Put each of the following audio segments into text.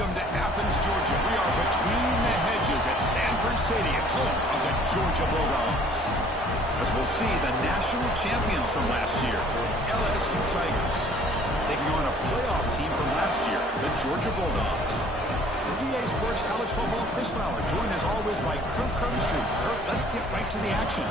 Welcome to Athens, Georgia. We are between the hedges at Sanford Stadium, home of the Georgia Bulldogs. As we'll see, the national champions from last year, LSU Tigers, taking on a playoff team from last year, the Georgia Bulldogs. The VA Sports College Football Chris Fowler, joined as always by Kirk Herbstreit. Kirk, let's get right to the action.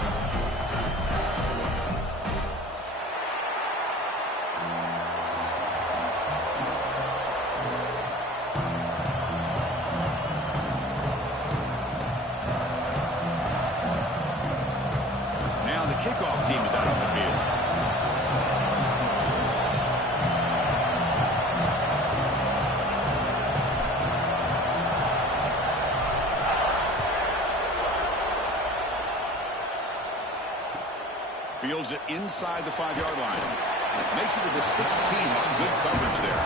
Kickoff team is out on the field. Fields it inside the 5-yard line. Makes it to the 16. That's good coverage there.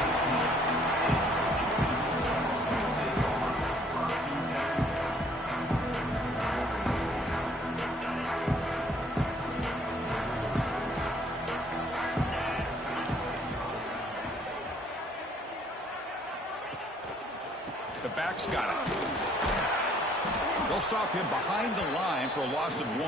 The back's got it. They'll stop him behind the line for a loss of 1.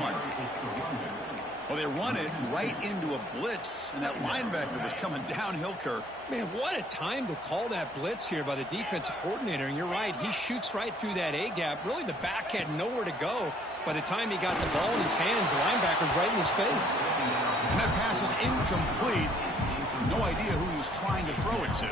Well, they run it right into a blitz, and that linebacker was coming downhill, Kirk. Man, what a time to call that blitz here by the defensive coordinator. And you're right, he shoots right through that A-gap. Really, the back had nowhere to go. By the time he got the ball in his hands, the linebacker's right in his face. And that pass is incomplete. No idea who he was trying to throw it to.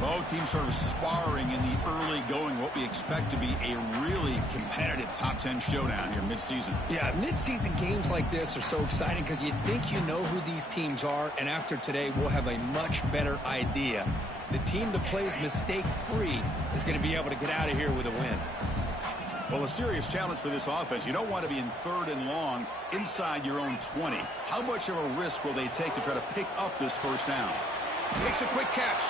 Both teams sort of sparring in the early going, what we expect to be a really competitive top 10 showdown here mid-season. Yeah, mid-season games like this are so exciting because you think you know who these teams are, and after today we'll have a much better idea. The team that plays mistake-free is going to be able to get out of here with a win. Well, a serious challenge for this offense. You don't want to be in 3rd and long inside your own 20. How much of a risk will they take to try to pick up this first down? Makes a quick catch.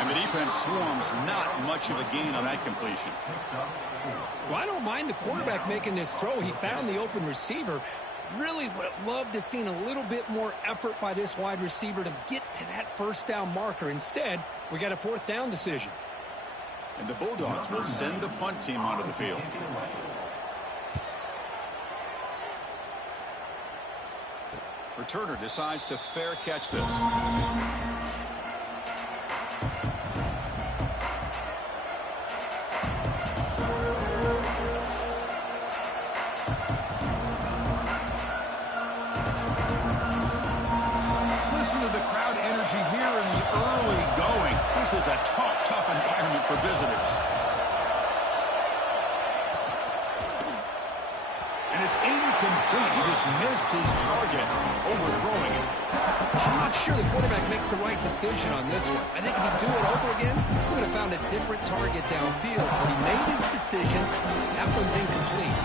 And the defense swarms, not much of a gain on that completion. Well, I don't mind the quarterback making this throw. He found the open receiver. Really would have loved to seen a little bit more effort by this wide receiver to get to that first down marker. Instead, we got a 4th down decision. And the Bulldogs will send the punt team onto the field. Returner decides to fair catch this. Listen to the crowd energy here in the early going. This is a tough environment for visitors. And it's incomplete. He just missed his target, overthrowing it. I'm not sure the quarterback makes the right decision on this one. I think if he'd do it over again, he would have found a different target downfield. But he made his decision. That one's incomplete.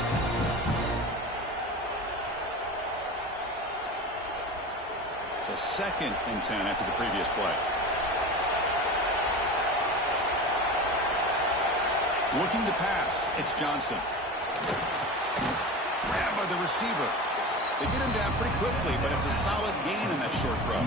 So 2nd and 10 after the previous play. Looking to pass, it's Johnson. Grabbed by the receiver. They get him down pretty quickly, but it's a solid gain in that short throw.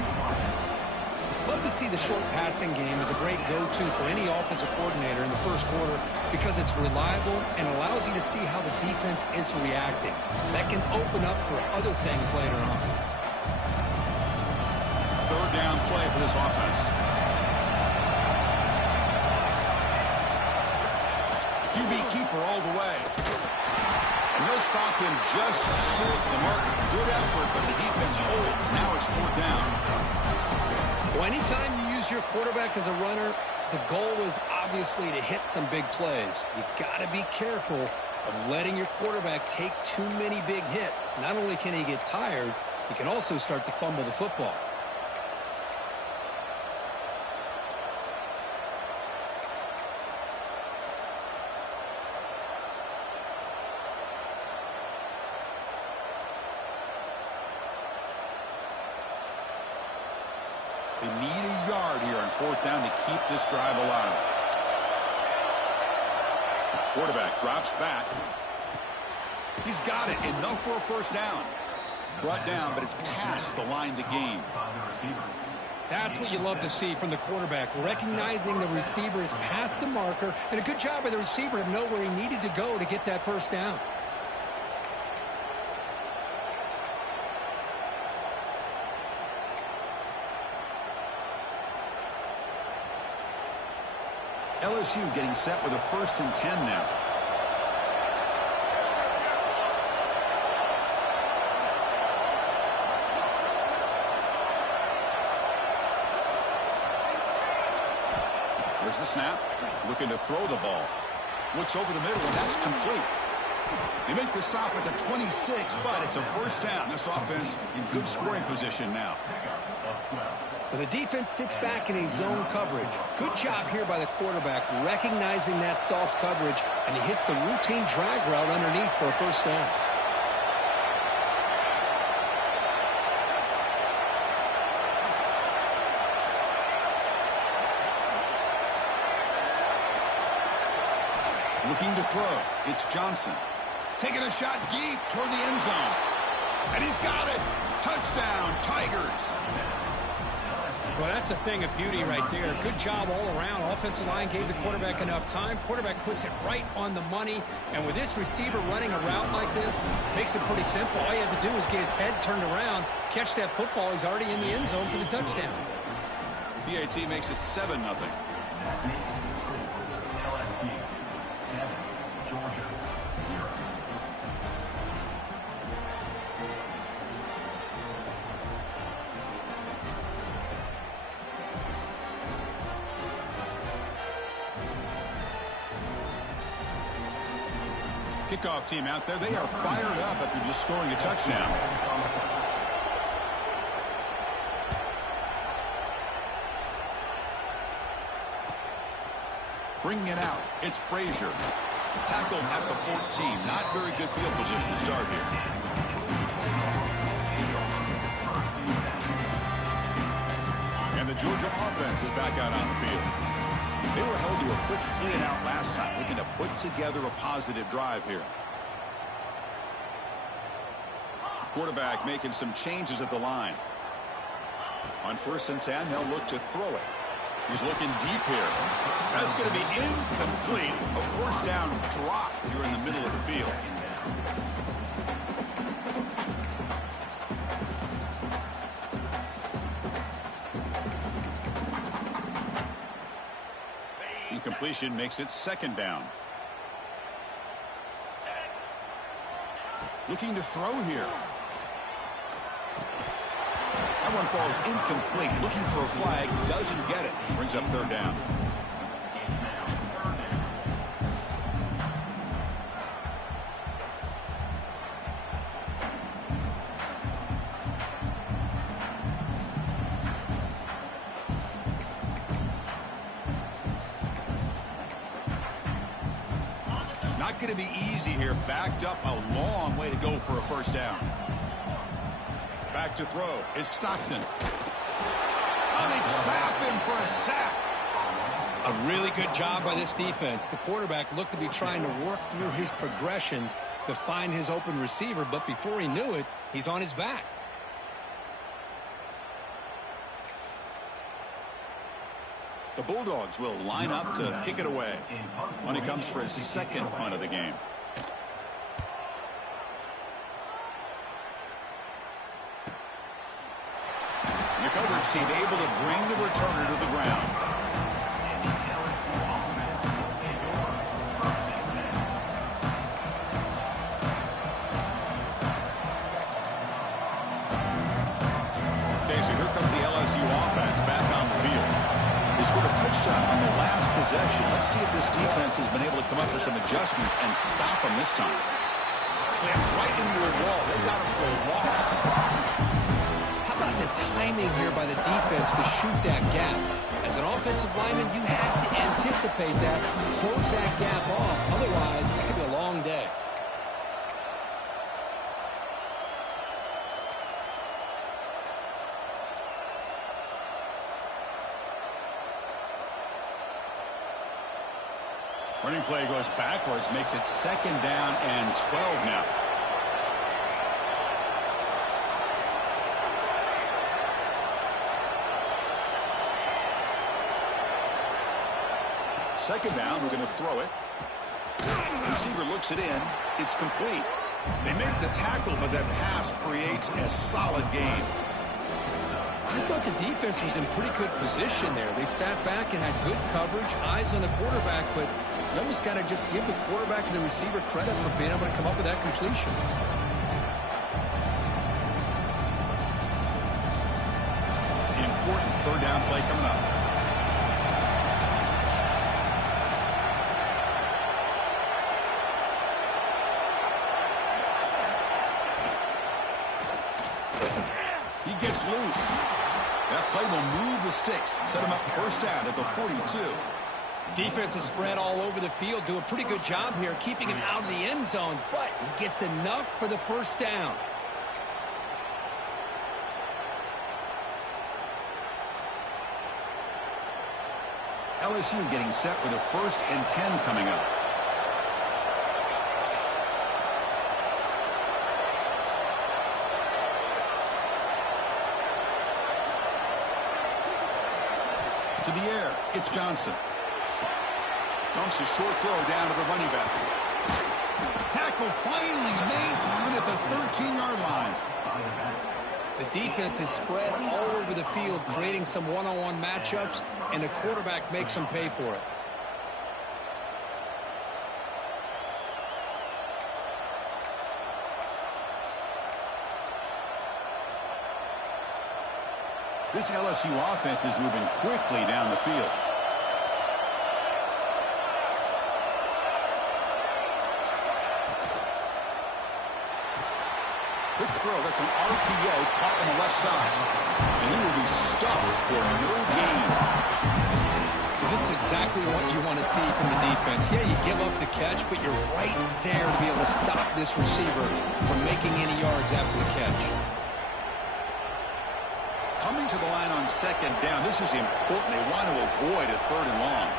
Love to see the short passing game as a great go-to for any offensive coordinator in the first quarter because it's reliable and allows you to see how the defense is reacting. That can open up for other things later on. 3rd down play for this offense. QB keeper all the way. And they'll stop him just short of the mark. Good effort, but the defense holds. Now it's 4th down. Well, anytime you use your quarterback as a runner, the goal is obviously to hit some big plays. You got to be careful of letting your quarterback take too many big hits. Not only can he get tired, he can also start to fumble the football. They need a yard here on 4th down to keep this drive alive. Quarterback drops back. He's got it. Enough for a first down. Brought down, but it's past the line to gain. That's what you love to see from the quarterback, recognizing the receiver is past the marker, and a good job by the receiver to know where he needed to go to get that first down. LSU getting set with a 1st and 10 now. There's the snap. Looking to throw the ball. Looks over the middle, and that's complete. They make the stop at the 26, but it's a 1st down. This offense in good scoring position now. Well, the defense sits back in a zone coverage. Good job here by the quarterback, recognizing that soft coverage, and he hits the routine drag route underneath for a 1st down. Looking to throw. It's Johnson. Taking a shot deep toward the end zone. And he's got it. Touchdown, Tigers. Well, that's a thing of beauty right there. Good job all around. Offensive line gave the quarterback enough time. Quarterback puts it right on the money. And with this receiver running a route like this, makes it pretty simple. All you have to do is get his head turned around, catch that football. He's already in the end zone for the touchdown. PAT makes it 7-0. Kickoff team out there. They are fired up after just scoring a touchdown. Bringing it out. It's Frazier. Tackled at the 14. Not very good field position to start here. And the Georgia offense is back out on the field. They were held to a quick 3-and-out last time, looking to put together a positive drive here. Quarterback making some changes at the line. On 1st and 10, they'll look to throw it. He's looking deep here. That's going to be incomplete. A 1st down drop here in the middle of the field. Incompletion makes it 2nd down. Looking to throw here. That one falls incomplete. Looking for a flag. Doesn't get it. Brings up 3rd down. Not going to be easy here. Backed up a long way to go for a 1st down. Back to throw. It's Stockton. Oh, they trap him for a sack. A really good job by this defense. The quarterback looked to be trying to work through his progressions to find his open receiver, but before he knew it, he's on his back. The Bulldogs will line up to kick it away when he comes for his 2nd punt of the game. The coverage team able to bring the returner to the ground. Okay, so here comes the LSU offense back on the field. They scored a touchdown on the last possession. Let's see if this defense has been able to come up with some adjustments and stop them this time. Slams right into a wall. They got him for a loss. How about the timing here by the defense to shoot that gap? As an offensive lineman, you have to anticipate that, close that gap off. Otherwise, it could be a long day. Running play goes backwards, makes it 2nd down and 12 now. second down, we're going to throw it. The receiver looks it in. It's complete. They make the tackle, but that pass creates a solid gain. I thought the defense was in pretty good position there. They sat back and had good coverage, eyes on the quarterback, but you almost got to just give the quarterback and the receiver credit for being able to come up with that completion. Important third down play coming up. He gets loose. That play will move the sticks. Set him up first down at the 42. Defense is spread all over the field. Do a pretty good job here keeping him out of the end zone, but he gets enough for the first down. LSU getting set with a 1st and 10 coming up. To the air, it's Johnson. Dumps a short throw down to the running back. Tackle finally made, down at the 13-yard line. The defense is spread all over the field, creating some one-on-one matchups, and the quarterback makes them pay for it. This LSU offense is moving quickly down the field. Quick throw. That's an RPO caught on the left side. And he will be stuffed for no gain. This is exactly what you want to see from the defense. Yeah, you give up the catch, but you're right there to be able to stop this receiver from making any yards after the catch. Coming to the line on second down. This is important. They want to avoid a 3rd and long.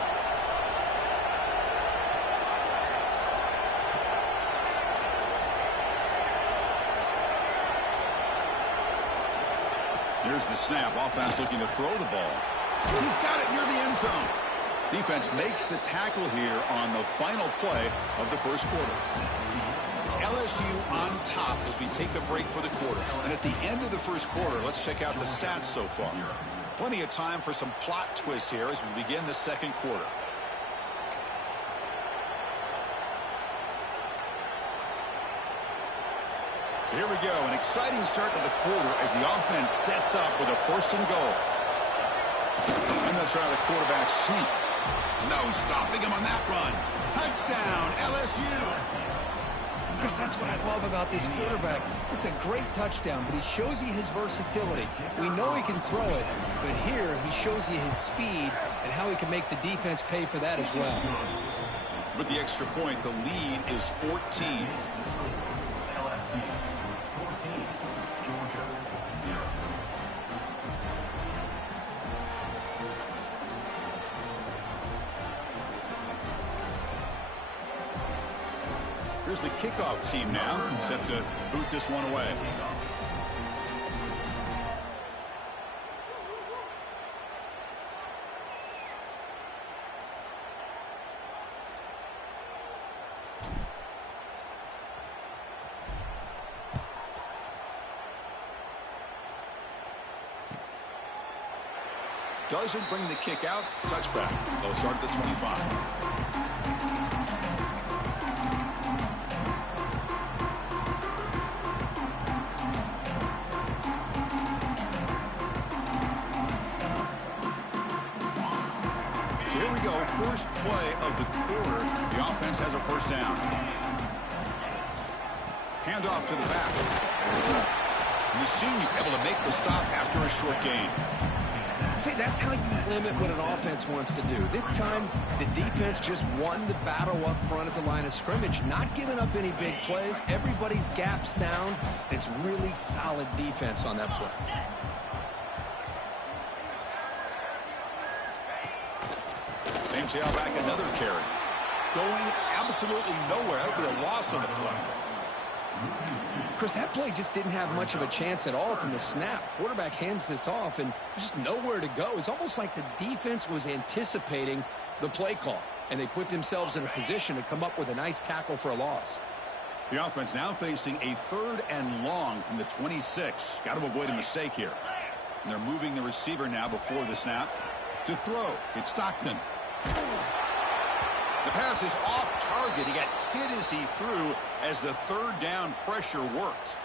Here's the snap. Offense looking to throw the ball. He's got it near the end zone. Defense makes the tackle here on the final play of the first quarter. It's LSU on top as we take a break for the quarter. And at the end of the first quarter, let's check out the stats so far. Plenty of time for some plot twists here as we begin the second quarter. Here we go, an exciting start to the quarter as the offense sets up with a 1st and goal. And they'll try the quarterback sneak. No stopping him on that run. Touchdown, LSU. Chris, that's what I love about this quarterback. It's a great touchdown, but he shows you his versatility. We know he can throw it, but here he shows you his speed and how he can make the defense pay for that as well. With the extra point, the lead is 14. Here's the kickoff team now, set to boot this one away. Doesn't bring the kick out. Touchback. They'll start at the 25. Here we go, first play of the quarter. The offense has a 1st down. Handoff to the back. The senior able to make the stop after a short gain. See, that's how you limit what an offense wants to do. This time, the defense just won the battle up front at the line of scrimmage, not giving up any big plays. Everybody's gap sound. It's really solid defense on that play. Same tailback, another carry. Going absolutely nowhere. That would be a loss on the play. Chris, that play just didn't have much of a chance at all from the snap. Quarterback hands this off, and there's just nowhere to go. It's almost like the defense was anticipating the play call, and they put themselves in a position to come up with a nice tackle for a loss. The offense now facing a 3rd and long from the 26. Got to avoid a mistake here. And they're moving the receiver now before the snap to throw. It's Stockton. The pass is off target. He got hit as he threw as the 3rd down pressure worked.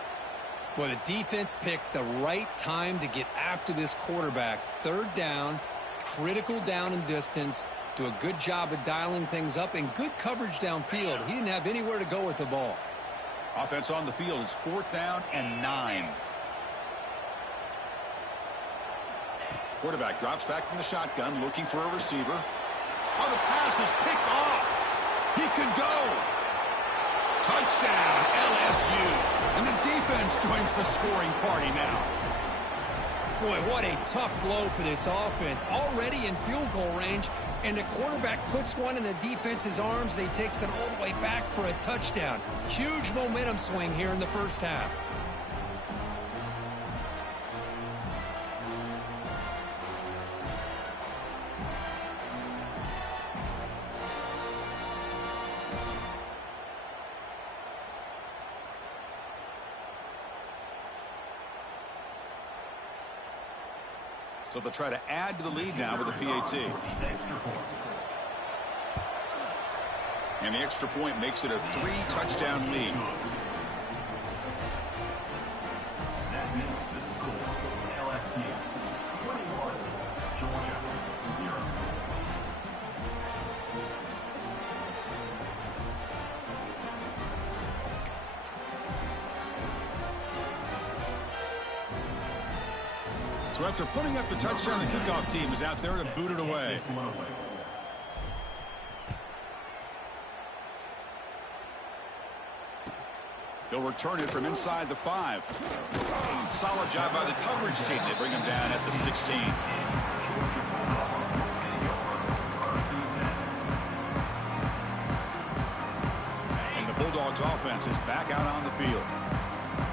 Well, the defense picks the right time to get after this quarterback. 3rd down, critical down and distance. Do a good job of dialing things up and good coverage downfield. He didn't have anywhere to go with the ball. Offense on the field. It's 4th down and 9. Quarterback drops back from the shotgun, looking for a receiver. Oh, the pass is picked off. He could go. Touchdown, LSU. And the defense joins the scoring party now. Boy, what a tough blow for this offense. Already in field goal range, and the quarterback puts one in the defense's arms. They takes it all the way back for a touchdown. Huge momentum swing here in the first half. So they'll try to add to the lead now with a PAT. And the extra point makes it a 3-touchdown lead. That makes the score LSU 21, Georgia 0. So after putting up the touchdown, the kickoff team is out there to boot it away. He'll return it from inside the 5. Solid job by the coverage team. They bring him down at the 16. And the Bulldogs offense is back out on the field.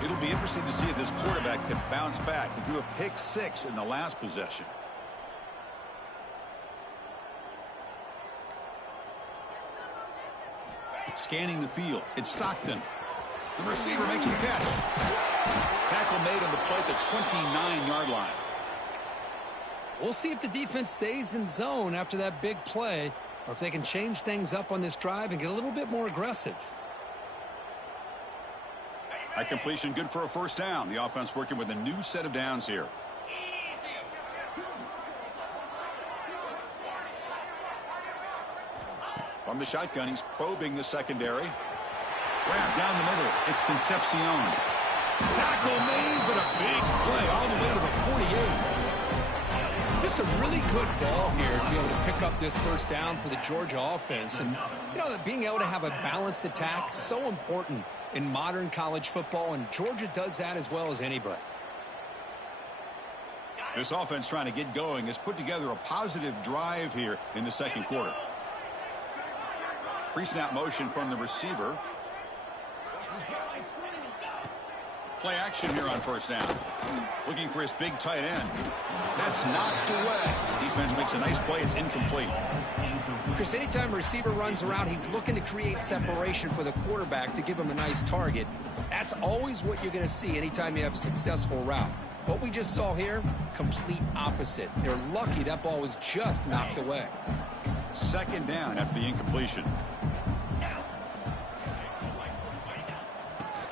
It'll be interesting to see if this quarterback can bounce back. He threw a pick 6 in the last possession. Scanning the field. It's Stockton. The receiver makes the catch. Tackle made on the play at the 29-yard line. We'll see if the defense stays in zone after that big play, or if they can change things up on this drive and get a little bit more aggressive. That completion good for a 1st down. The offense working with a new set of downs here. From the shotgun, he's probing the secondary. Grab down the middle. It's Concepcion. Tackle made, but a big play all the way to the 48. Just a really good ball here to be able to pick up this 1st down for the Georgia offense. And, you know, being able to have a balanced attack, so important in modern college football, and Georgia does that as well as anybody. This offense trying to get going has put together a positive drive here in the 2nd quarter. Pre-snap motion from the receiver. Play action here on 1st down. Looking for his big tight end. That's knocked away. Defense makes a nice play. It's incomplete. Chris, anytime a receiver runs around, he's looking to create separation for the quarterback to give him a nice target. That's always what you're going to see anytime you have a successful route. What we just saw here, complete opposite. They're lucky that ball was just knocked away. 2nd down after the incompletion.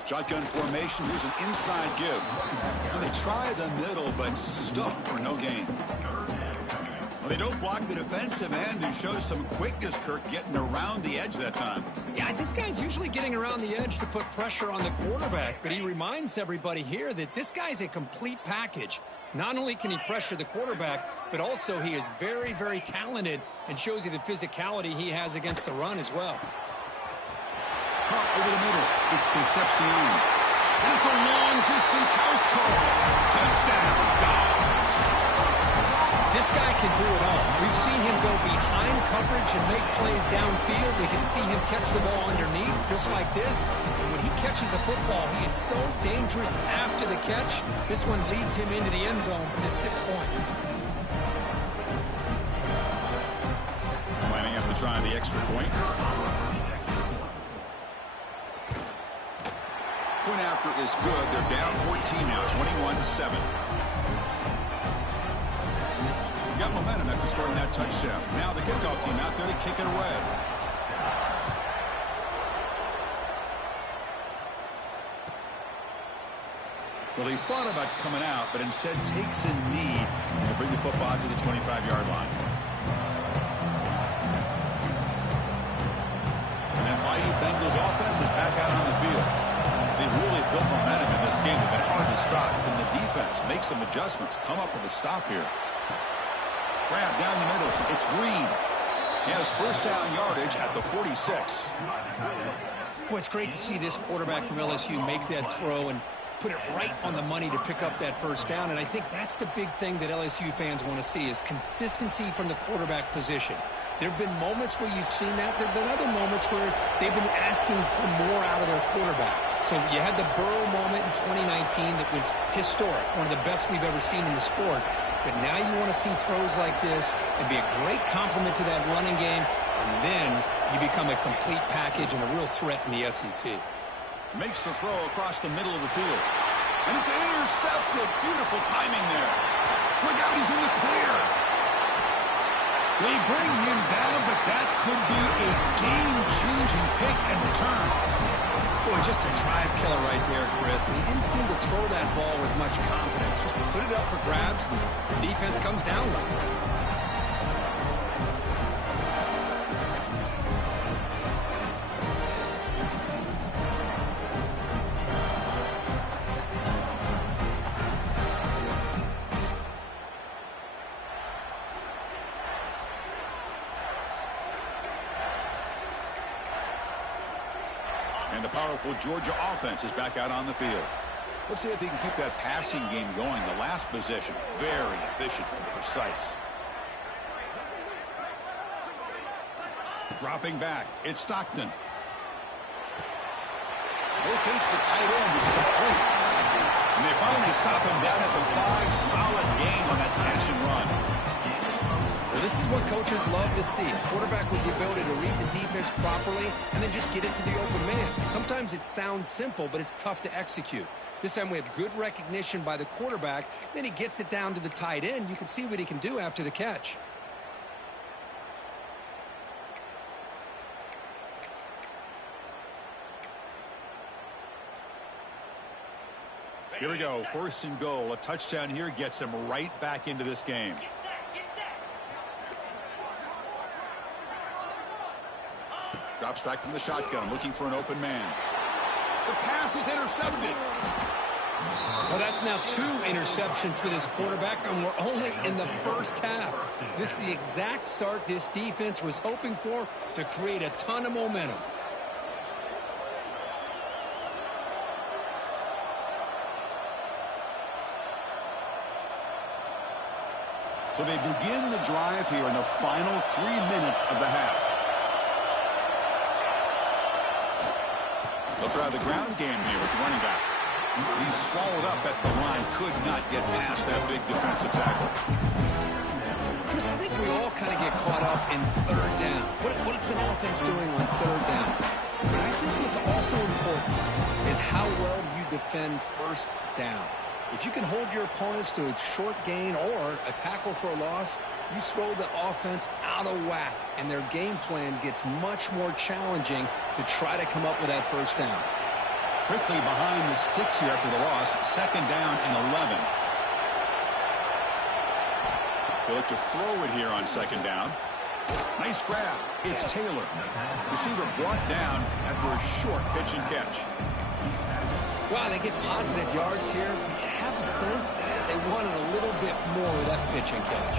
Shotgun formation. Here's an inside give. And they try the middle, but stuck for no gain. Well, they don't block the defensive end, who shows some quickness, Kirk, getting around the edge that time. Yeah, this guy's usually getting around the edge to put pressure on the quarterback, but he reminds everybody here that this guy's a complete package. Not only can he pressure the quarterback, but also he is very, very talented and shows you the physicality he has against the run as well. Caught over the middle. It's Concepcion. And it's a long-distance house call. Touchdown, Dogs. This guy can do it all. We've seen him go behind coverage and make plays downfield. We can see him catch the ball underneath, just like this. And when he catches a football, he is so dangerous after the catch. This one leads him into the end zone for the 6 points. Lining up to try the extra point. Point after is good. They're down 14 now, 21-7. Got momentum after scoring that touchdown. Now the kickoff team out there to kick it away. Well, he thought about coming out, but instead takes a knee to bring the football to the 25-yard line. And that mighty Bengals offense is back out on the field. They really built momentum in this game. They've been hard to stop. Then the defense makes some adjustments, come up with a stop here. Grab down the middle. It's Green. He has first down yardage at the 46. Boy, it's great to see this quarterback from LSU make that throw and put it right on the money to pick up that first down. And I think that's the big thing that LSU fans want to see is consistency from the quarterback position. There have been moments where you've seen that. There have been other moments where they've been asking for more out of their quarterback. So you had the Burrow moment in 2019 that was historic, one of the best we've ever seen in the sport. But now you want to see throws like this and be a great complement to that running game, and then you become a complete package and a real threat in the SEC. Makes the throw across the middle of the field. And it's intercepted. Beautiful timing there. Look out, he's in the clear. They bring him down, but that could be a game-changing pick and return. Boy, just a drive killer right there, Chris. And he didn't seem to throw that ball with much confidence. Just put it up for grabs, and the defense comes down with it. And the powerful Georgia offense is back out on the field. Let's see if they can keep that passing game going. The last possession, very efficient and precise. Dropping back, it's Stockton. Locates the tight end, it's complete. And they finally stop him down at the 5. Solid gain on that catch and run. Well, this is what coaches love to see. A quarterback with the ability to read the defense properly and then just get it to the open man. Sometimes it sounds simple, but it's tough to execute. This time we have good recognition by the quarterback. Then he gets it down to the tight end. You can see what he can do after the catch. Here we go, first and goal. A touchdown here gets him right back into this game. Drops back from the shotgun, looking for an open man. The pass is intercepted. Well, that's now 2 interceptions for this quarterback, and we're only in the first half. This is the exact start this defense was hoping for to create a ton of momentum. So they begin the drive here in the final 3 minutes of the half. They'll try the ground game here with the running back. He's swallowed up at the line. Could not get past that big defensive tackle. Chris, I think we all kind of get caught up in third down. What's an offense doing on third down? But I think what's also important is how well you defend first down. If you can hold your opponents to a short gain or a tackle for a loss, you throw the offense out of whack, and their game plan gets much more challenging to try to come up with that first down. Quickly behind the sticks here after the loss. Second down and 11. They look to throw it here on second down. Nice grab. It's Taylor. Receiver brought down after a short pitch and catch. Wow, they get positive yards here. You have a sense they wanted a little bit more of that pitch and catch.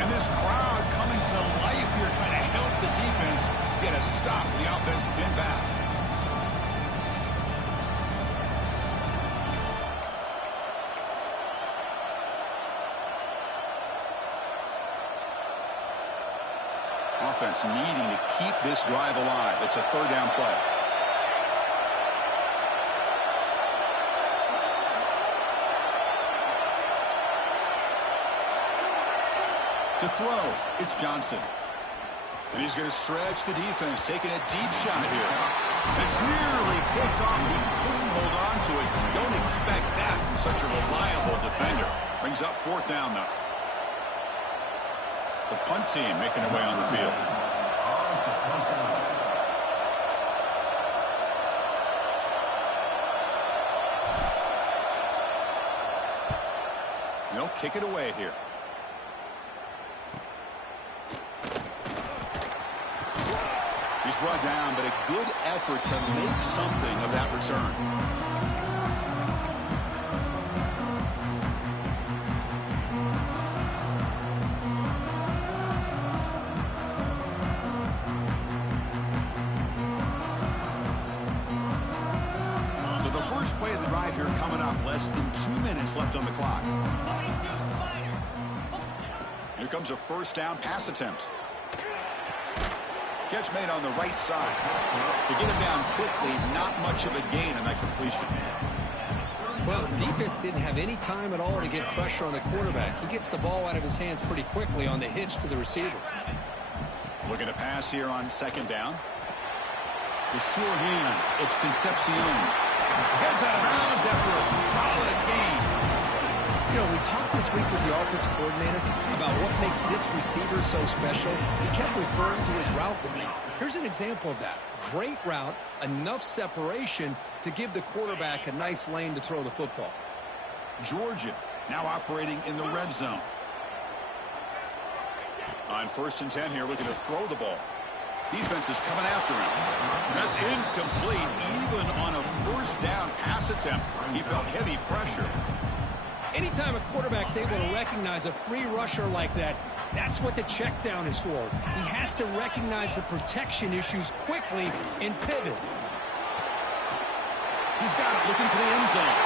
And this crowd coming to life here, trying to help the defense get a stop. The offense pinned back. offense needing to keep this drive alive. It's a third down play. To throw, it's Johnson. And he's going to stretch the defense, taking a deep shot here. It's nearly picked off. He couldn't hold on to it. Don't expect that from such a reliable defender. Brings up fourth down, though. The punt team making their way on the field. They'll kick it away here. He's brought down, but a good effort to make something of that return. So the first play of the drive here coming up. Less than 2 minutes left on the clock. Here comes a first down pass attempt. Catch made on the right side. To get him down quickly, not much of a gain on that completion. Well, defense didn't have any time at all to get pressure on the quarterback. He gets the ball out of his hands pretty quickly on the hitch to the receiver. Looking to pass here on second down. The sure hands. It's Concepcion. Heads out of bounds after a solid gain. You know, we talked this week with the offensive coordinator about what makes this receiver so special. He kept referring to his route running. Here's an example of that. Great route, enough separation to give the quarterback a nice lane to throw the football. Georgia now operating in the red zone. On 1st and 10 here, looking to throw the ball. Defense is coming after him. That's incomplete. Even on a first down pass attempt, he felt heavy pressure. Anytime a quarterback's able to recognize a free rusher like that, that's what the check down is for. He has to recognize the protection issues quickly and pivot. He's got it, looking for the end zone.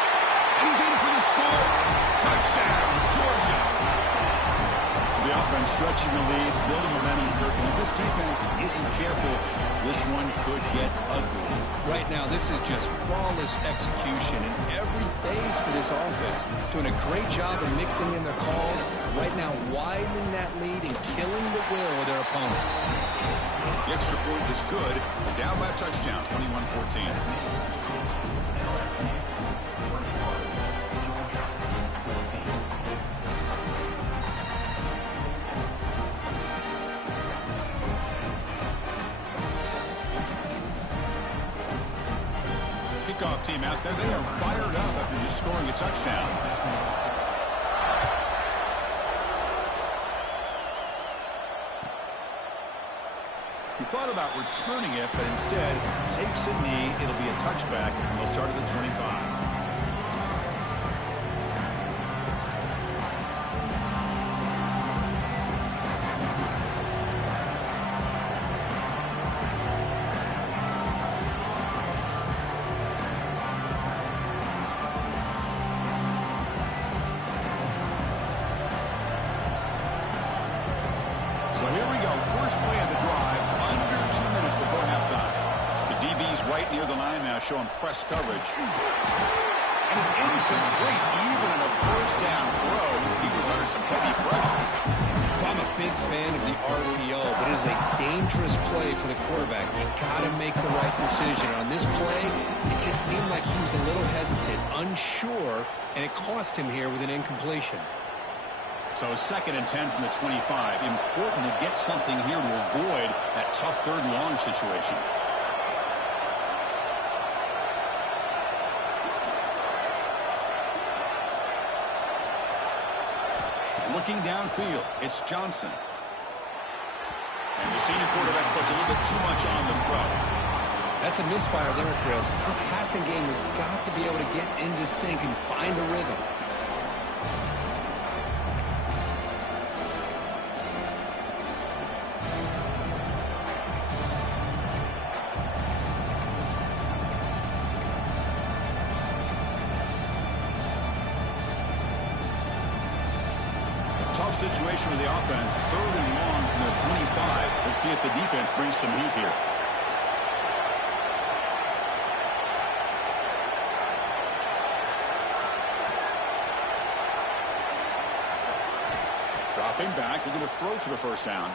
And he's in for the score. Touchdown, Georgia. The offense stretching the lead, building momentum, Kirk. And if this defense isn't careful, this one could get ugly. Right now, this is just flawless execution in every phase for this offense. Doing a great job of mixing in their calls. Right now, widening that lead and killing the will of their opponent. The extra point is good. They're down by a touchdown, 21-14. Kickoff team out there. They are fired up after just scoring a touchdown. He thought about returning it, but instead takes a knee. It'll be a touchback. They'll start at the 25. So here we go, first play of the drive, under 2 minutes before halftime. The DB's right near the line now, showing press coverage. And it's incomplete, even in a first down throw. He was under some heavy pressure. I'm a big fan of the RPO, but it is a dangerous play for the quarterback. You got to make the right decision. On this play, it just seemed like he was a little hesitant, unsure, and it cost him here with an incompletion. So 2nd and 10 from the 25. Important to get something here to avoid that tough 3rd and long situation. Looking downfield, it's Johnson. And the senior quarterback puts a little bit too much on the throw. That's a misfire there, Chris. This passing game has got to be able to get into sync and find a rhythm. Tough situation with the offense. 3rd and long from their 25. Let's see if the defense brings some heat here. Dropping back, looking to throw for the first down.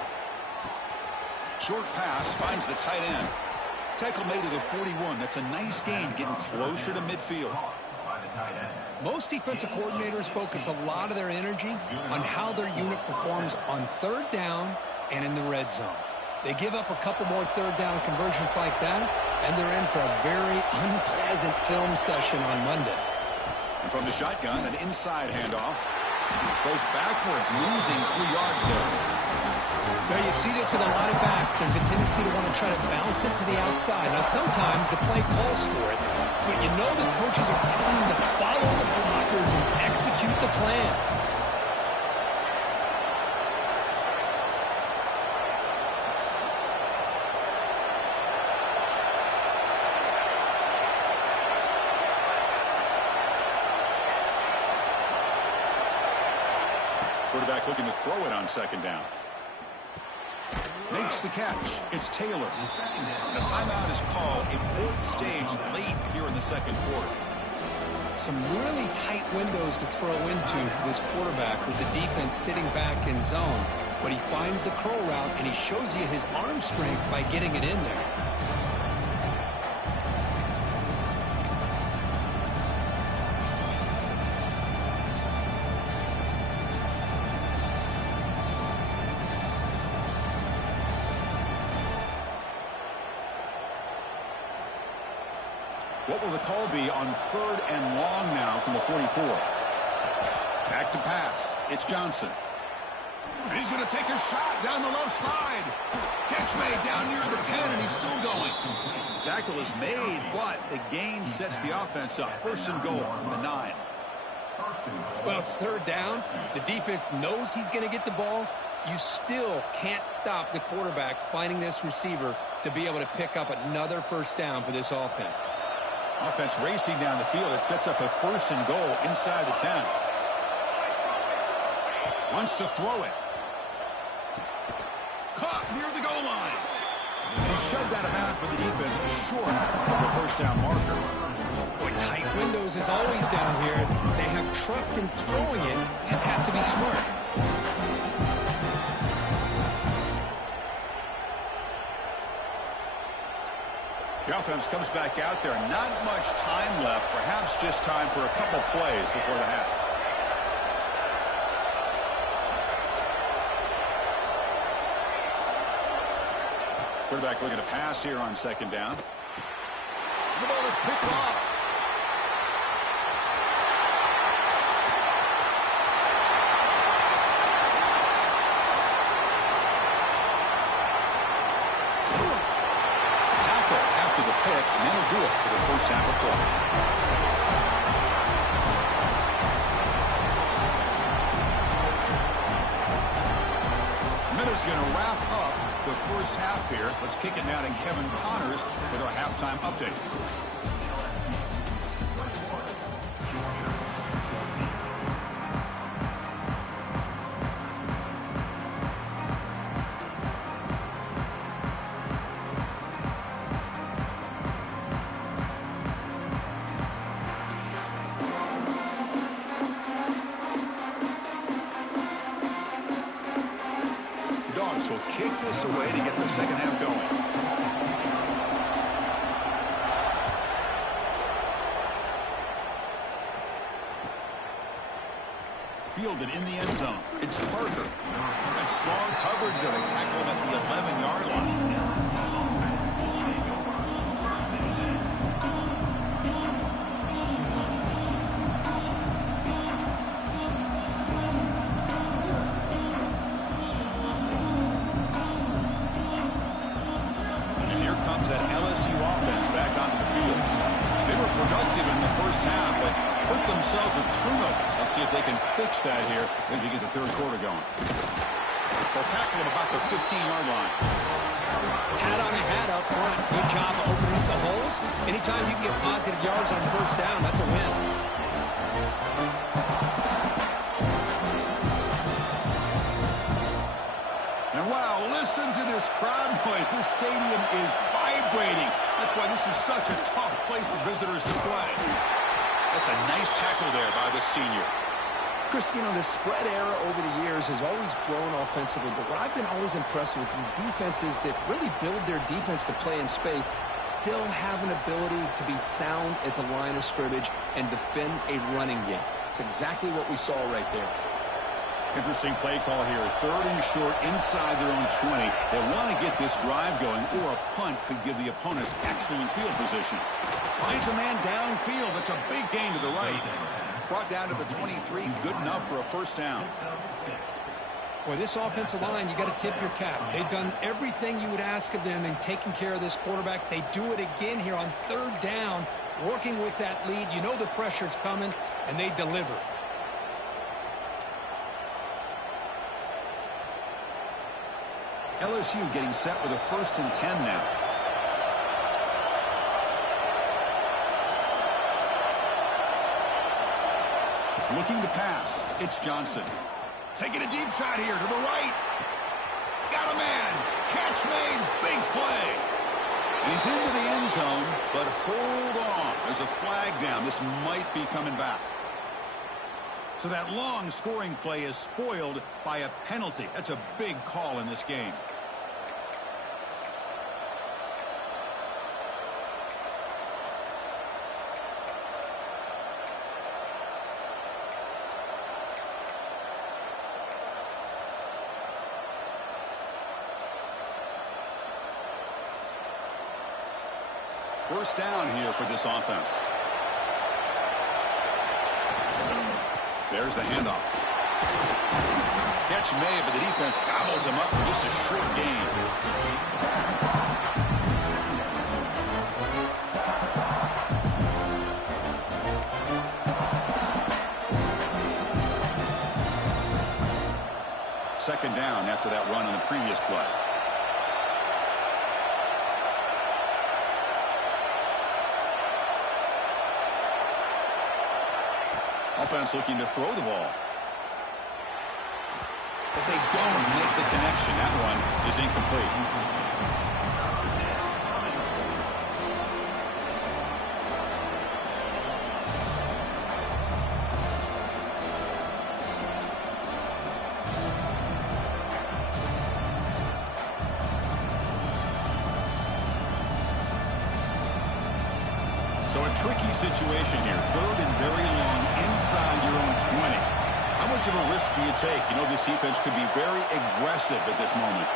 Short pass finds the tight end. Tackle made at the 41. That's a nice gain, getting closer to midfield. Most defensive coordinators focus a lot of their energy on how their unit performs on third down and in the red zone. They give up a couple more third down conversions like that, and they're in for a very unpleasant film session on Monday. And from the shotgun, an inside handoff. Goes backwards, losing 3 yards there. Now you see this with a lot of backs. There's a tendency to want to try to bounce it to the outside. Now sometimes the play calls for it, but you know the coaches are telling them to follow the blockers and execute the plan. Quarterback looking to throw it on second down. Makes the catch. It's Taylor. And a timeout is called. Important stage late here in the second quarter. Some really tight windows to throw into for this quarterback with the defense sitting back in zone. But he finds the curl route, and he shows you his arm strength by getting it in there. What will the call be on third and long now from the 44? Back to pass. It's Johnson. And he's going to take a shot down the left side. Catch made down near the 10, and he's still going. The tackle is made, but the gain sets the offense up. First and goal from the 9. Well, it's third down. The defense knows he's going to get the ball. You still can't stop the quarterback finding this receiver to be able to pick up another first down for this offense. Offense racing down the field. It sets up a first and goal inside the 10. Wants to throw it. Caught near the goal line. And he shoved out of bounds, but the defense is short of the first down marker. Boy, tight windows is always down here. They have trust in throwing it. You just have to be smart. The offense comes back out there. Not much time left. Perhaps just time for a couple plays before the half. Quarterback looking to pass here on second down. The ball is picked off. And that'll do it for the first half of play. Miller's going to wrap up the first half here. Let's kick it now to Kevin Connors with our halftime update. Will kick this away to get the second half going. Fielded in the end zone. It's Parker. And strong coverage there. They tackle him at the 11-yard line. That LSU offense back onto the field. They were productive in the first half, but hurt themselves with turnovers. Let's see if they can fix that here as we get the third quarter going. They'll tackle him about the 15-yard line. Hat on a hat up front. Good job of opening up the holes. Anytime you can get positive yards on first down, that's a win. And wow, Listen to this crowd noise. This stadium is vibrating. That's why this is such a tough place for visitors to play. That's a nice tackle there by the senior. Chris, you know, the spread era over the years has always grown offensively, but what I've been always impressed with defenses that really build their defense to play in space still have an ability to be sound at the line of scrimmage and defend a running game. It's exactly what we saw right there. Interesting play call here. 3rd and short inside their own 20. They want to get this drive going, or a punt could give the opponents excellent field position. Finds a man downfield. That's a big gain to the right. Brought down to the 23. Good enough for a first down. Boy, this offensive line, you got to tip your cap. They've done everything you would ask of them in taking care of this quarterback. They do it again here on 3rd down, working with that lead. You know the pressure's coming, and they deliver. LSU getting set with a 1st and 10 now. Looking to pass. It's Johnson. Taking a deep shot here to the right. Got a man. Catch made. Big play. He's into the end zone, but hold on. There's a flag down. This might be coming back. So that long scoring play is spoiled by a penalty. That's a big call in this game. First down here for this offense. There's the handoff. Catch made, but the defense gobbles him up for just a short gain. Second down after that run on the previous play. Offense looking to throw the ball. But they don't make the connection. That one is incomplete. So a tricky situation here. 3rd and very long inside your own 20. How much of a risk do you take? You know, this defense could be very aggressive at this moment.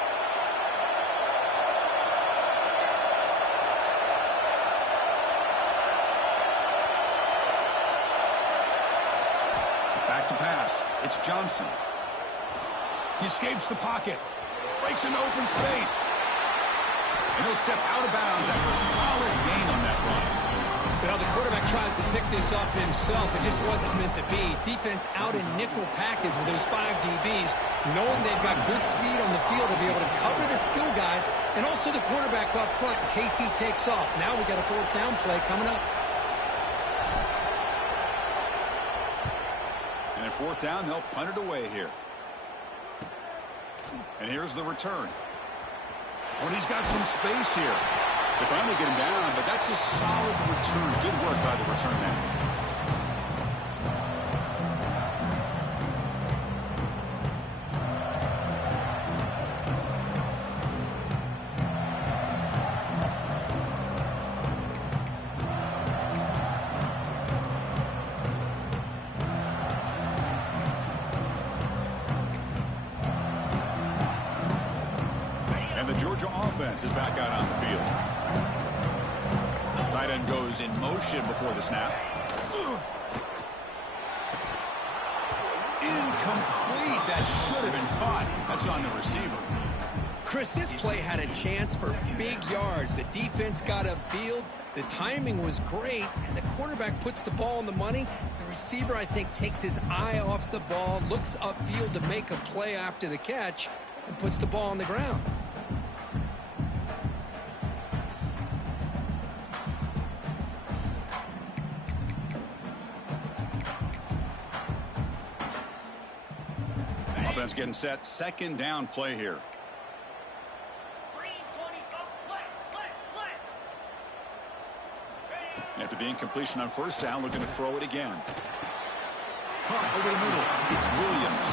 Back to pass. It's Johnson. He escapes the pocket. Breaks into open space. And he'll step out of bounds after a solid gain on that run. Well, the quarterback tries to pick this up himself. It just wasn't meant to be. Defense out in nickel package with those 5 DBs, knowing they've got good speed on the field to be able to cover the skill guys, and also the quarterback up front in case he takes off. Now we got a 4th down play coming up. And at 4th down, they'll punt it away here. And here's the return. Oh, and he's got some space here. They finally get him down, but that's a solid return. Good work by the return man. And the Georgia offense is back out on the field. Tight end goes in motion before the snap. Incomplete. That should have been caught. That's on the receiver. Chris, this play had a chance for big yards. The defense got upfield. The timing was great, and the quarterback puts the ball on the money. The receiver, I think, takes his eye off the ball, looks upfield to make a play after the catch, and puts the ball on the ground. Offense getting set. Second down play here. The incompletion on first down. Looking to throw it again. Caught over the middle. It's Williams.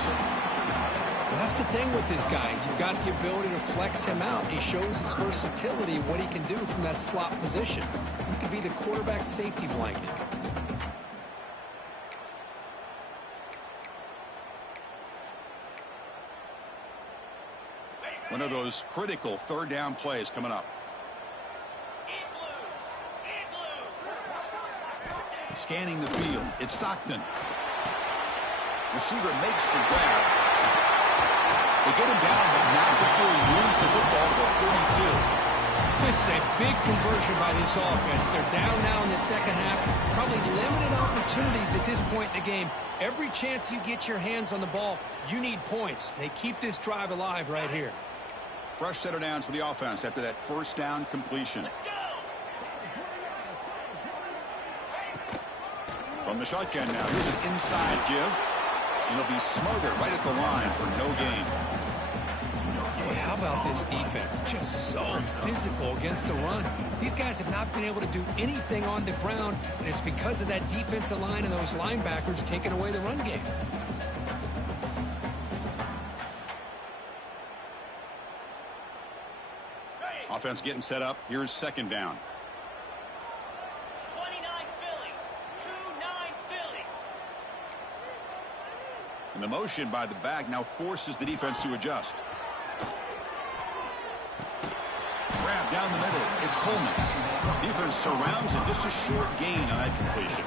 Well, that's the thing with this guy. You've got the ability to flex him out. He shows his versatility, what he can do from that slot position. He could be the quarterback safety blanket. One of those critical third down plays coming up. Scanning the field. It's Stockton. Receiver makes the grab. They get him down, but not before he moves the football to the 32. This is a big conversion by this offense. They're down now in the second half. Probably limited opportunities at this point in the game. Every chance you get your hands on the ball, you need points. They keep this drive alive right here. Fresh set of downs for the offense after that first down completion. From the shotgun now, here's an inside give. And he'll be smothered right at the line for no gain. Boy, how about this defense? Just so physical against the run. These guys have not been able to do anything on the ground, and it's because of that defensive line and those linebackers taking away the run game. Offense getting set up. Here's second down. 29 Philly. 2-9 Philly. And the motion by the back now forces the defense to adjust. Grab down the middle. It's Coleman. Defense surrounds him. Just a short gain on that completion.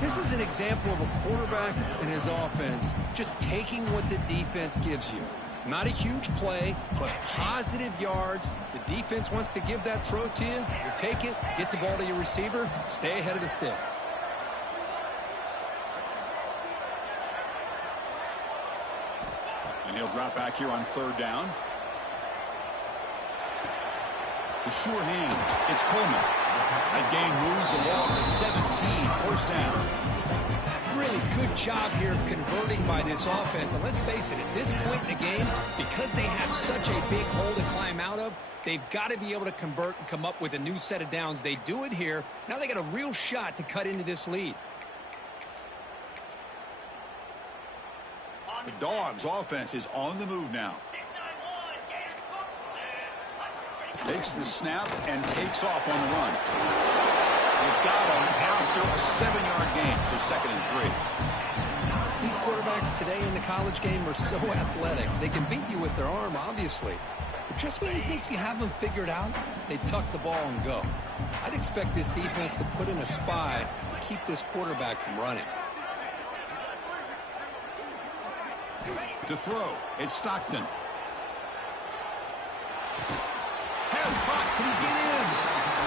This is an example of a quarterback and his offense just taking what the defense gives you. Not a huge play, but positive yards. The defense wants to give that throw to you. You take it, get the ball to your receiver, stay ahead of the sticks. And he'll drop back here on third down. The sure hands. It's Coleman. That gain moves the ball to the 17. First down. Really good job here of converting by this offense. And let's face it, at this point in the game, because they have such a big hole to climb out of, they've got to be able to convert and come up with a new set of downs. They do it here. Now they got a real shot to cut into this lead. The Dogs' offense is on the move now. Takes the snap and takes off on the run. They've got him after a 7-yard gain, so 2nd and 3. These quarterbacks today in the college game are so athletic. They can beat you with their arm, obviously. But just when you think you have them figured out, they tuck the ball and go. I'd expect this defense to put in a spy to keep this quarterback from running. To throw, it's Stockton. Has caught, can he get in?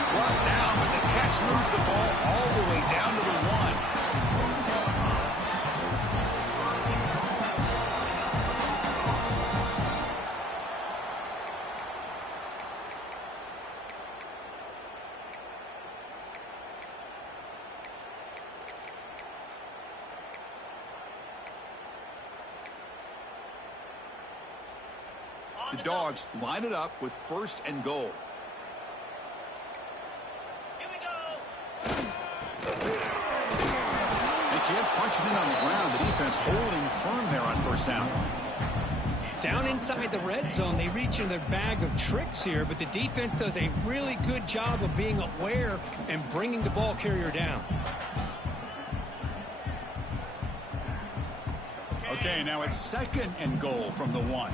Brought down, but the catch moves the ball all the way down to the 1. The Dogs line it up with 1st and goal. They can't punch it in on the ground. The defense holding firm there on 1st down. Down inside the red zone, they reach in their bag of tricks here, but the defense does a really good job of being aware and bringing the ball carrier down. Okay, now it's 2nd and goal from the 1.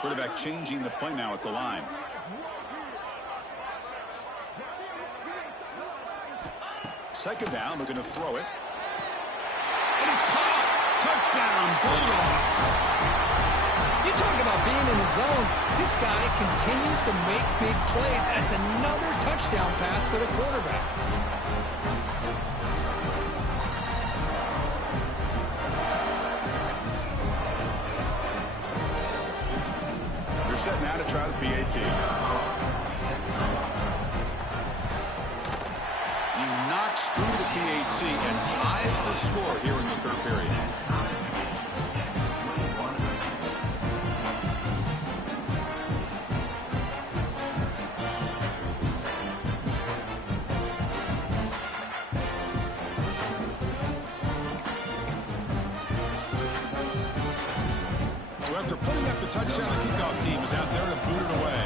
Quarterback changing the play now at the line. Second down, looking to throw it. And it's caught! Touchdown, Bulldogs! You talk about being in the zone. This guy continues to make big plays. That's another touchdown pass for the quarterback. They're set now to try the PAT. He knocks through the PAT and ties the score here in the 3rd period. The touchdown kickoff team is out there to boot it away.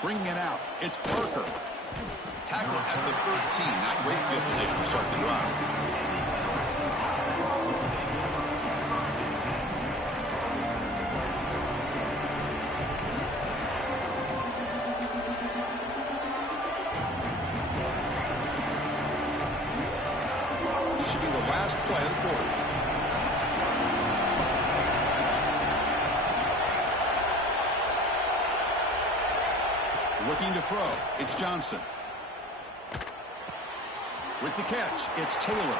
Bringing it out, it's Parker. Tackle at the 13, not great field position to start the drive. This should be the last play of the quarter. Looking to throw, it's Johnson. With the catch, it's Taylor.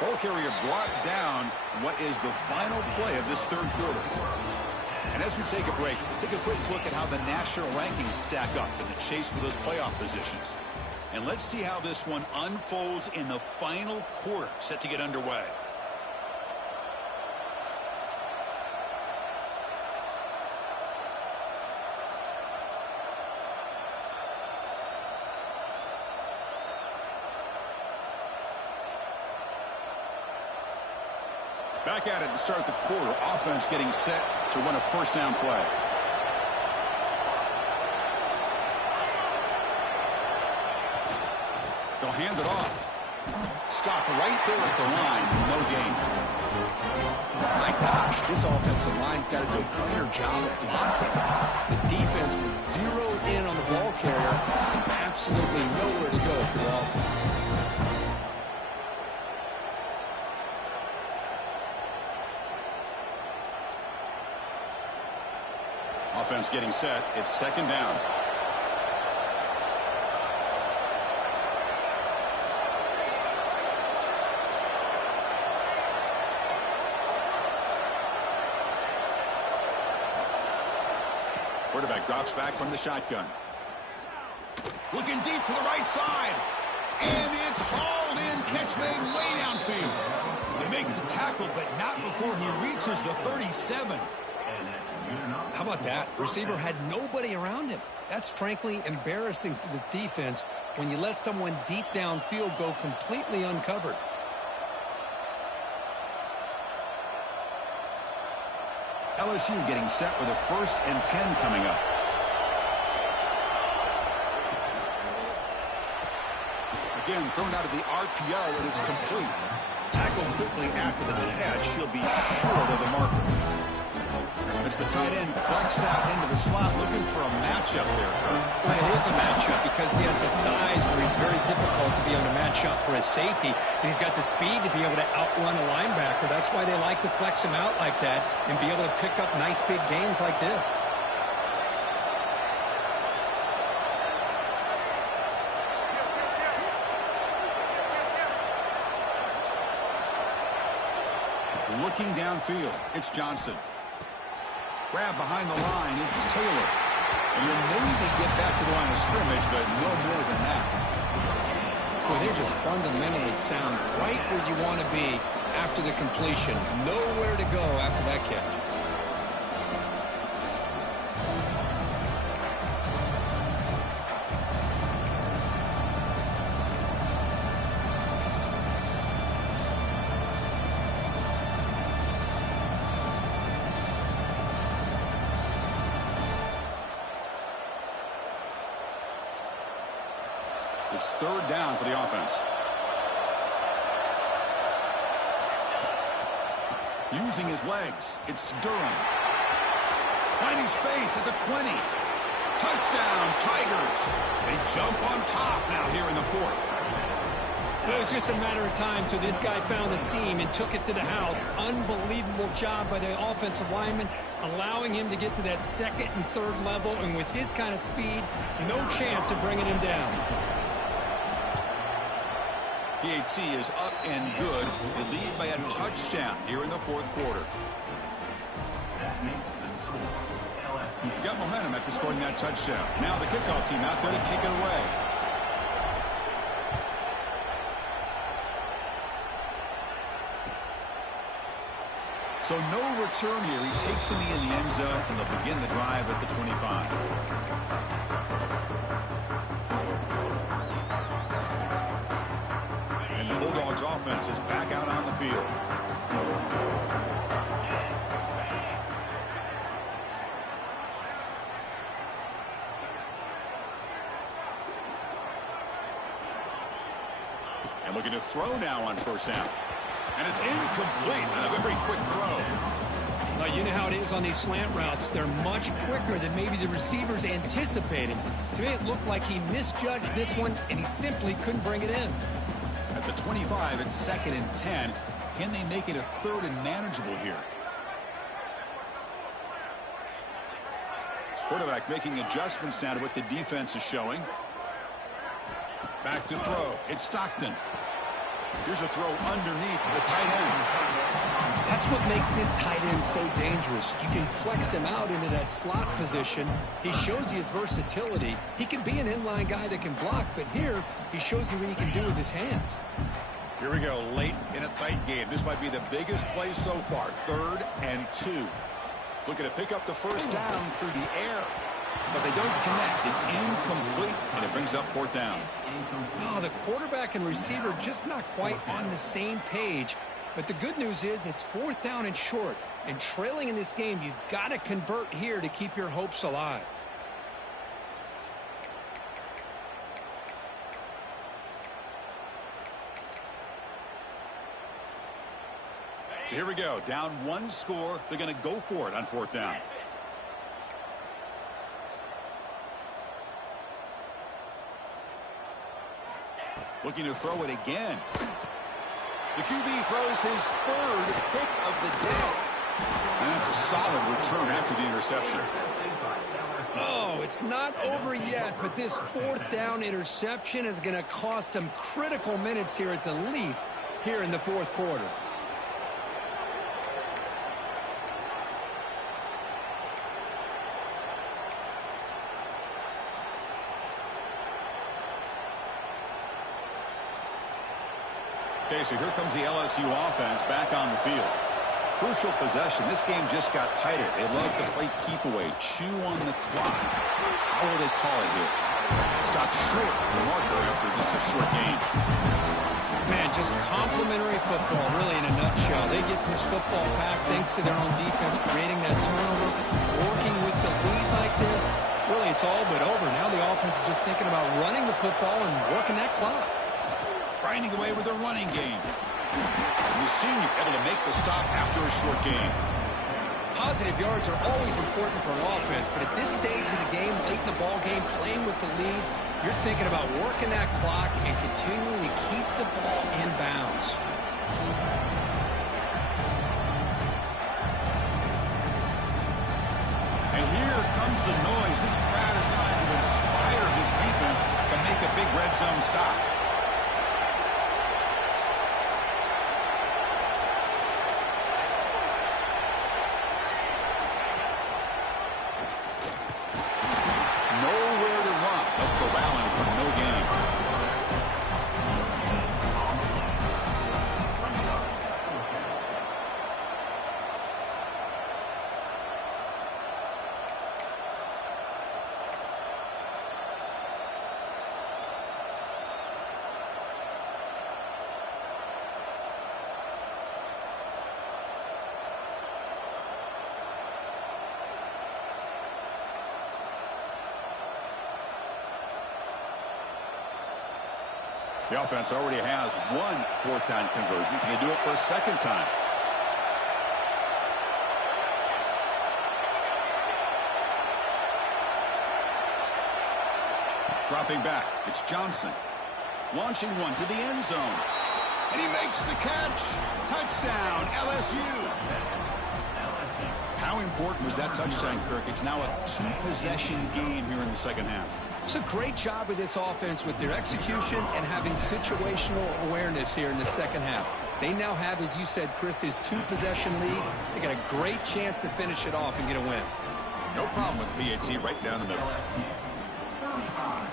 Ball carrier brought down what is the final play of this third quarter. And as we take a break, take a quick look at how the national rankings stack up in the chase for those playoff positions. And let's see how this one unfolds in the final quarter set to get underway. Back at it to start the quarter. Offense getting set to run a first down play. They'll hand it off. Stop right there at the line. No gain. My gosh, this offensive line's got to do a better job of blocking. The defense was zeroed in on the ball carrier. Absolutely nowhere to go for the offense. Offense getting set. It's second down. Quarterback drops back from the shotgun. Looking deep to the right side. And it's hauled in. Catch made way downfield. They make the tackle, but not before he reaches the 37. How about that? Receiver had nobody around him. That's frankly embarrassing for this defense when you let someone deep downfield go completely uncovered. LSU getting set with a 1st and 10 coming up. Again, thrown out of the RPO, and it's complete. Tackled quickly after the catch. He'll be short of the marker. It's the tight end flex out into the slot, looking for a matchup there, Kurt. Well, it is a matchup because he has the size where he's very difficult to be able to match up for his safety, and he's got the speed to be able to outrun a linebacker. That's why they like to flex him out like that and be able to pick up nice big gains like this. Looking downfield, it's Johnson. Grab behind the line, it's Taylor. And you'll maybe get back to the line of scrimmage, but no more than that. Well, they're just fundamentally sound right where you want to be after the completion. Nowhere to go after that catch. It's third down for the offense. Using his legs, it's Durham. Finding space at the 20. Touchdown, Tigers. They jump on top now here in the 4th. It was just a matter of time till this guy found the seam and took it to the house. Unbelievable job by the offensive lineman, allowing him to get to that 2nd and 3rd level, and with his kind of speed, no chance of bringing him down. PAT is up and good. They lead by a touchdown here in the 4th quarter. That makes the score LSU. Got momentum after scoring that touchdown. Now the kickoff team out there to kick it away. So no return here. He takes him in the end zone, and they'll begin the drive at the 25. And the Bulldogs offense is back out on the field. And looking to throw now on first down. And it's incomplete on a very quick throw. Well, you know how it is on these slant routes. They're much quicker than maybe the receiver's anticipating. To me, it looked like he misjudged this one, and he simply couldn't bring it in. At the 25, it's 2nd and 10. Can they make it a 3rd and manageable here? Quarterback making adjustments now to what the defense is showing. Back to throw. It's Stockton. Here's a throw underneath the tight end. That's what makes this tight end so dangerous. You can flex him out into that slot position. He shows you his versatility. He can be an inline guy that can block, but here he shows you what he can do with his hands. Here we go, late in a tight game. This might be the biggest play so far. 3rd and 2. Looking to pick up the first down through the air. But they don't connect. It's incomplete, and it brings up 4th down. Oh, the quarterback and receiver just not quite on the same page. But the good news is it's 4th down and short. And trailing in this game, you've got to convert here to keep your hopes alive. So here we go. Down 1 score. They're going to go for it on 4th down. Looking to throw it again. The QB throws his 3rd pick of the day. And that's a solid return after the interception. Oh, it's not over yet, but this 4th down interception is going to cost them critical minutes here at the least here in the 4th quarter. Okay, so here comes the LSU offense back on the field. Crucial possession. This game just got tighter. They love to play keep away, chew on the clock. How will they call it here? Stop short of the marker after just a short game. Man, just complimentary football, really, in a nutshell. They get this football back thanks to their own defense, creating that turnover, working with the lead like this. Really, it's all but over. Now the offense is just thinking about running the football and working that clock. Grinding away with their running game. And the senior able to make the stop after a short game. Positive yards are always important for an offense, but at this stage of the game, late in the ball game, playing with the lead, you're thinking about working that clock and continuing to keep the ball in bounds. And here comes the noise. This crowd is trying to inspire this defense to make a big red zone stop. The offense already has 1 4th down conversion. Can they do it for a 2nd time? Dropping back. It's Johnson. Launching one to the end zone. And he makes the catch. Touchdown, LSU. How important was that touchdown, Kirk? It's now a 2-possession game here in the 2nd half. It's a great job with this offense with their execution and having situational awareness here in the 2nd half. They now have, as you said, Chris, this 2-possession lead. They got a great chance to finish it off and get a win. No problem with PAT right down the middle. 35,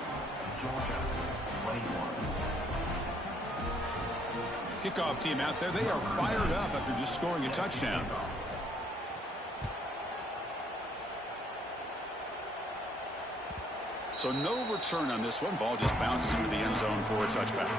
Georgia, 21. Kickoff team out there. They are fired up after just scoring a touchdown. So no return on this one. Ball just bounces into the end zone for a touchback.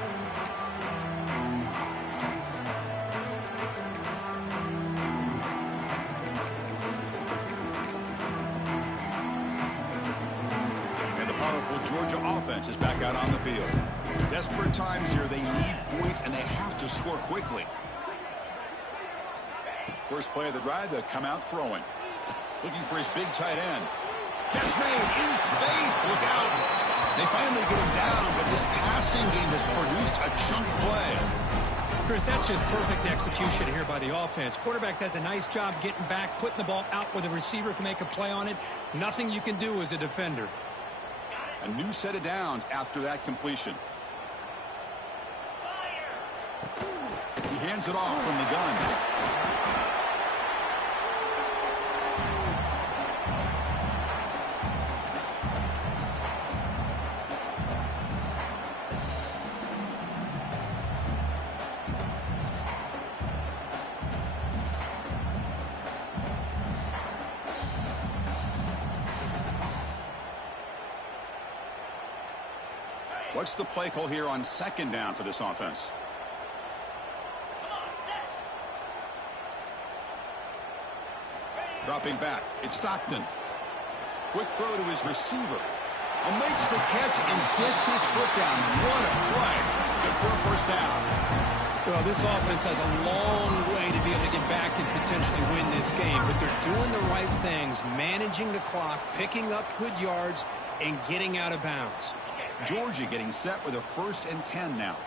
And the powerful Georgia offense is back out on the field. Desperate times here. They need points, and they have to score quickly. First play of the drive, they come out throwing. Looking for his big tight end. Catch made in space. Look out. They finally get him down, but this passing game has produced a chunk play. Chris, that's just perfect execution here by the offense. Quarterback does a nice job getting back, putting the ball out where the receiver can make a play on it. Nothing you can do as a defender. A new set of downs after that completion. He hands it off from the gun. What's the play call here on second down for this offense? Dropping back. It's Stockton. Quick throw to his receiver. Makes the catch and gets his foot down. What a play. Good for a first down. Well, this offense has a long way to be able to get back and potentially win this game, but they're doing the right things, managing the clock, picking up good yards, and getting out of bounds. Georgia getting set with a 1st and 10 now.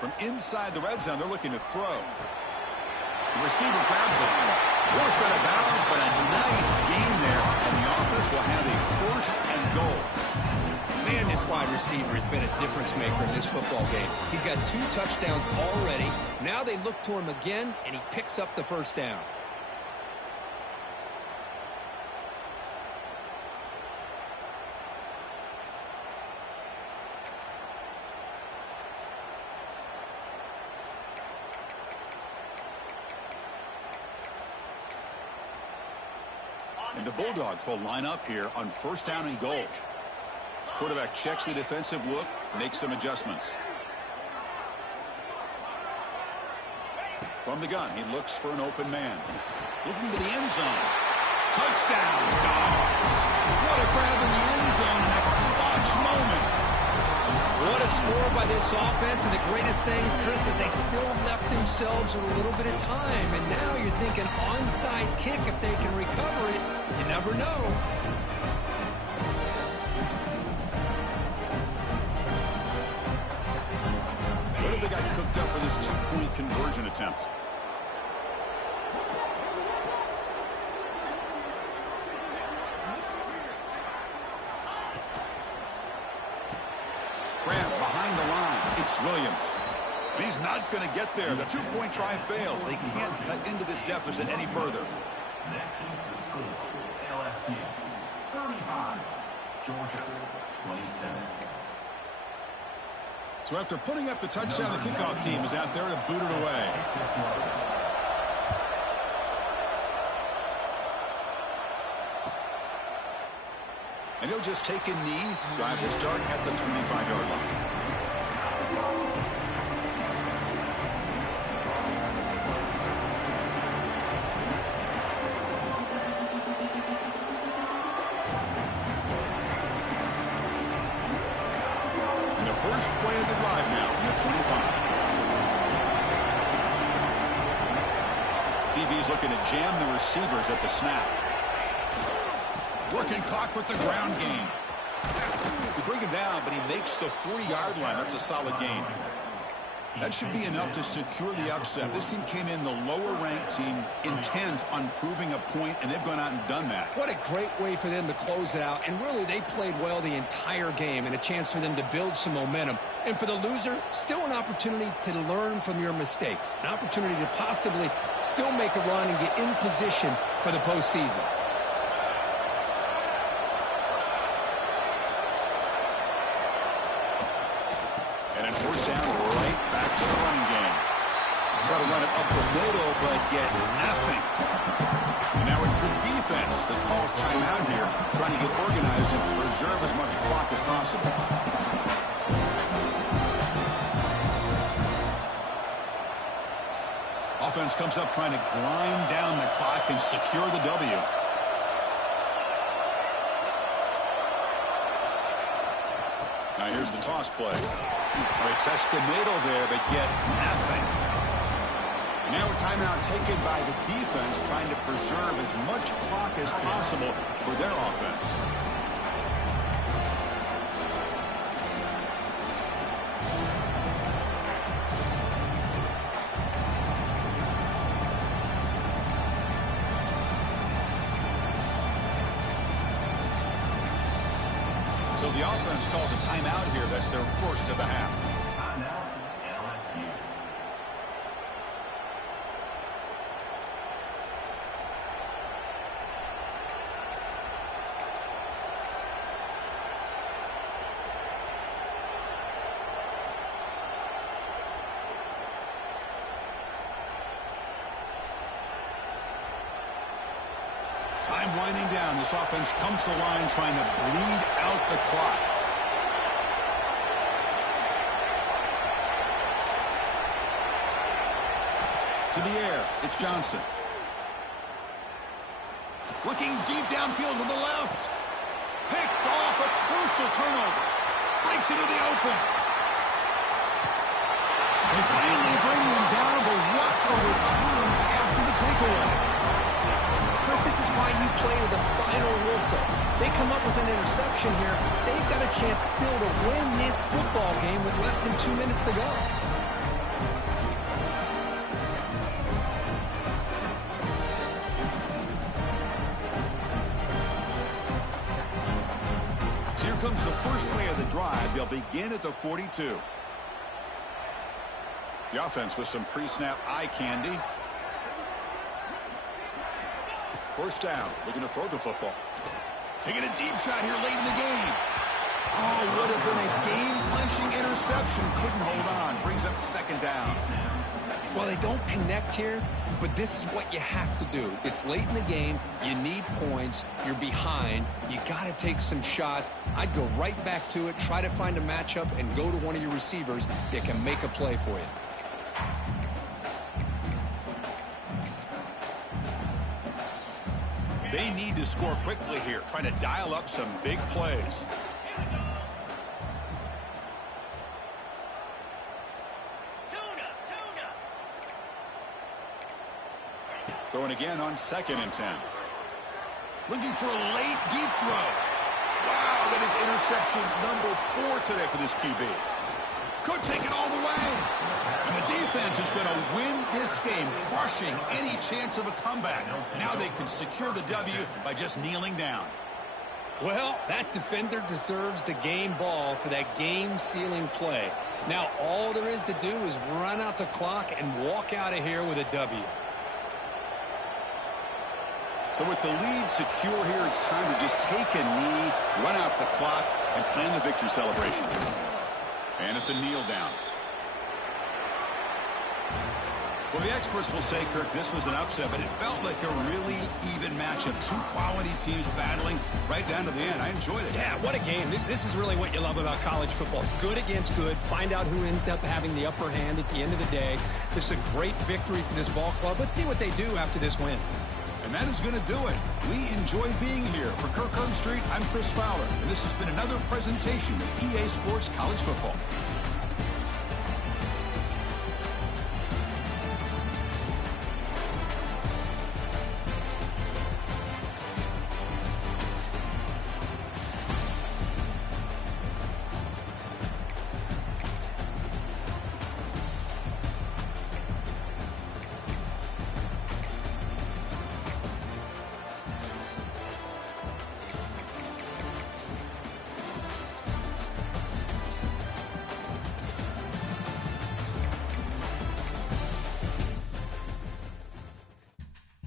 From inside the red zone, they're looking to throw. The receiver grabs it. More set of bounds, but a nice gain there, and the offense will have a 1st and goal. Man, this wide receiver has been a difference maker in this football game. He's got 2 touchdowns already. Now they look to him again, and he picks up the first down. And the Bulldogs will line up here on 1st down and goal. Quarterback checks the defensive look, makes some adjustments. From the gun, he looks for an open man. Looking to the end zone. Touchdown, Dogs! What a grab in the end zone in a clutch moment. What a score by this offense, and the greatest thing, Chris, is they still left themselves a little bit of time, and now you're thinking onside kick if they can recover it. You never know. What have they got cooked up for this 2-point conversion attempt? Graham behind the line. It's Williams. And he's not going to get there. The 2-point try fails. They can't cut into this deficit any further. Next is the score. LSU 35, Georgia 27. So after putting up the touchdown, the kickoff team is out there to boot it away. And he'll just take a knee. Drive will start at the 25-yard line. First play of the drive now from the 25. DB's looking to jam the receivers at the snap. Working clock with the ground game. They bring him down, but he makes the 4-yard line. That's a solid gain. That should be enough to secure the upset. This team came in the lower-ranked team, intent on proving a point, and they've gone out and done that. What a great way for them to close it out. And really, they played well the entire game, and a chance for them to build some momentum. And for the loser, still an opportunity to learn from your mistakes. An opportunity to possibly still make a run and get in position for the postseason. And then first down, right back to the running game. Try to run it up the middle, but get nothing. And now it's It's the defense that calls timeout here, trying to get organized and preserve as much clock as possible. Offense comes up trying to grind down the clock and secure the W. Now here's the toss play. They test the middle there, but get nothing. Now a timeout taken by the defense, trying to preserve as much clock as possible for their offense. So the offense calls a timeout here. That's their first of the half. Timeout, LSU. Time winding down. This offense comes to the line trying to bleed out the clock. To the air. It's Johnson. Looking deep downfield to the left. Picked off a crucial turnover. Breaks into the open. They finally bring them down, but what a return after the takeaway. Chris, this is why you play to the final whistle. They come up with an interception here. They've got a chance still to win this football game with less than 2 minutes to go. So here comes the first play of the drive. They'll begin at the 42. The offense with some pre-snap eye candy. First down, looking to throw the football. Taking a deep shot here late in the game. Oh, would have been a game-clinching interception. Couldn't hold on. Brings up second down. Well, they don't connect here, but this is what you have to do. It's late in the game. You need points. You're behind. You got to take some shots. I'd go right back to it, try to find a matchup, and go to one of your receivers that can make a play for you. They need to score quickly here, trying to dial up some big plays. Throwing again on 2nd and 10. Looking for a late deep throw. Wow, that is interception number 4 today for this QB. Could take it all the way. And the defense is going to win this game, crushing any chance of a comeback. Now they can secure the W by just kneeling down. Well, that defender deserves the game ball for that game-sealing play. Now all there is to do is run out the clock and walk out of here with a W. So with the lead secure here, it's time to just take a knee, run out the clock, and plan the victory celebration. And it's a kneel down. Well, the experts will say, Kirk, this was an upset, but it felt like a really even matchup. Two quality teams battling right down to the end. I enjoyed it. Yeah, what a game. This is really what you love about college football. Good against good. Find out who ends up having the upper hand at the end of the day. This is a great victory for this ball club. Let's see what they do after this win. And that is going to do it. We enjoyed being here. For Kirk Street, I'm Chris Fowler, and this has been another presentation of EA Sports College Football.